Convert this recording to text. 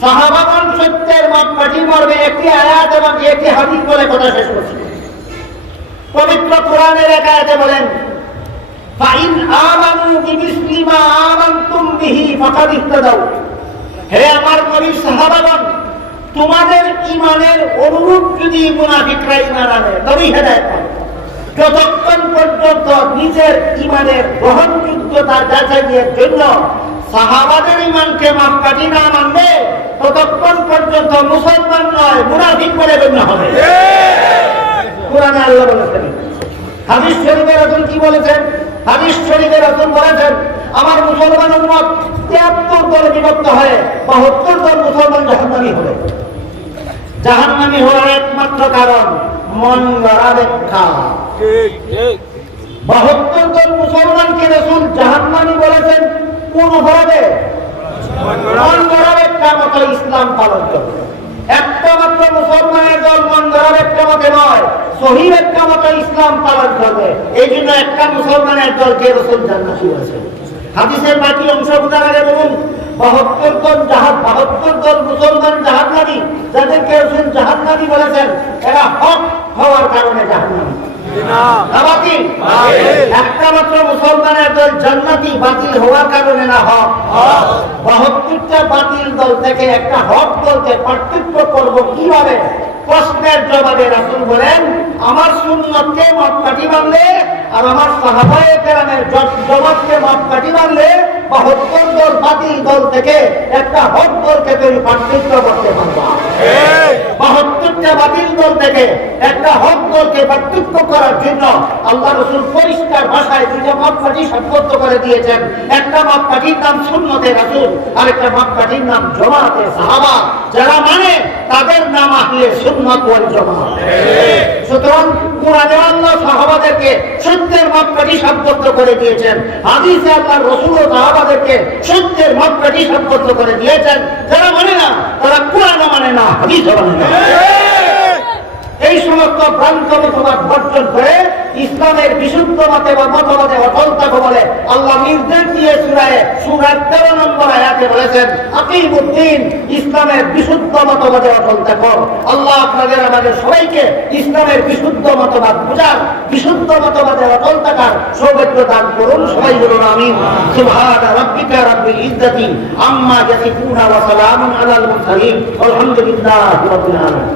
সাহাবাগণ সত্যের মাপকাঠি মর্মে একটি আয়াত এবং একটি হাদিস বলে কথা শেষ করছি। পবিত্র কোরআনের এক আয়াতে বলেন, ফাইন আমানু বিমিসলি মা আমানতুম বিহি ফাকাদ ইহতাদাউ। হে আমার নবী সাহাবাগণ, তোমাদের ঈমানের অনুরূপ যদি মুনাফিকরা ঈমান আনে তবেই হেদায়েত পাবে। যতক্ষণ পর্যন্ত নিজের ঈমানের গ্রহণযোগ্যতা যাচাইয়ের জন্য সাহাবাদের ঈমানকে মাপকাঠি না মানবে ততক্ষণ পর্যন্ত মুসলমান নয়, মুনাফিক বলে গণ্য হবে। কোরআনে আল্লাহ বলেছেন, হাদিস শরীফে রাসূল কি বলেছেন? হাদিস শরীফে রাসূল বলেছেন, আমার মুসলমান উম্মত ৭৩ দলে বিভক্ত হয়ে ৭২ দল মুসলমান জাহান্নামী হবে। জাহান্নামী হওয়ার একমাত্র কারণ মন গড়া ব্যাখ্যা। ৭২ দল মুসলমানকে রাসূল জাহান্নামী বলেছেন কোন অপরাধে? মন গড়া ব্যাখ্যা মতো ইসলাম পালন করবে। একটা মাত্র মুসলমানের দল মন গড়া ব্যাখ্যা মতে নয়, সহিহ ব্যাখ্যা মতো ইসলাম পালন করবে। এই জন্য একটা মুসলমানের দলকে রাসূল জান্নাতি বলেছেন। হাদিসের বাকি অংশ বোঝার আগে বলুন, ৭২ দল মুসলমান জাহান্নামী, যাদেরকে রাসূল জাহান্নামী বলেছেন, এরা হক হওয়ার কারণে জাহান্নামী। একটা মাত্র মুসলমানের দল জান্নাতি, বাতিল হওয়ার কারণে না, হক। ৭২টা বাতিল দল থেকে একটা হক দলকে পার্থক্য করব কিভাবে? প্রশ্নের জবাবে রাসূল বলেন, আমার সুন্নতকে মাপকাঠি মানলে আর আমার সাহাবায়ে কেরামের জমাতকে মাপকাঠি মানলে ৭২ দল বাতিল দল থেকে একটা হক দলকে তুমি পার্থক্য করতে পারবা। ৭২টা বাতিল দল থেকে একটা হক দলকে পার্থক্য করার জন্য আল্লাহ রাসূল পরিষ্কার ভাষায় দুইটা মাপকাঠি সাব্যস্ত করে দিয়েছেন। একটা মাপকাঠির নাম সুন্নতে রাসূল, আর একটা মাপকাঠির নাম জামাতে সাহাবা। যারা মানে তাদের নাম আহলে সুন্নাত ওয়াল জামাত। সুতরাং কোরআনে আল্লাহ সাহাবাদেরকে সত্যের মাপকাঠি সাব্যস্ত করে দিয়েছেন, হাদিসে আল্লাহ রাসূল ও সাহাবাদেরকে সত্যের মাপকাঠি সাব্যস্ত করে দিয়েছেন। যারা মানে না তারা কোরআনও মানে না, হাদিসও মানে না। এই সমস্ত ভ্রান্ত মতবাদ বর্জন করে ইসলামের বিশুদ্ধ মতে বা মতবাদে অটল থাকো বলে আল্লাহ নির্দেশ দিয়ে সূরা 13 নম্বর আয়াতে বলেছেন, আকিমুদ্দিন, ইসলামের বিশুদ্ধ মতবাদে অটল থাকো। আল্লাহ আপনাদের আমাদের সবাইকে ইসলামের বিশুদ্ধ মতবাদ বুঝার, বিশুদ্ধ মতবাদে অটল থাকার সৌভাগ্য দান করুন। সবাই বলুন আমিন। সুবহানা রাব্বিকা রাব্বিল ইজ্জাতি আম্মা ইয়াসিফুন ওয়া সালামুন আলাল মুরসালিন আলহামদুলিল্লাহি রাব্বিল আলামিন।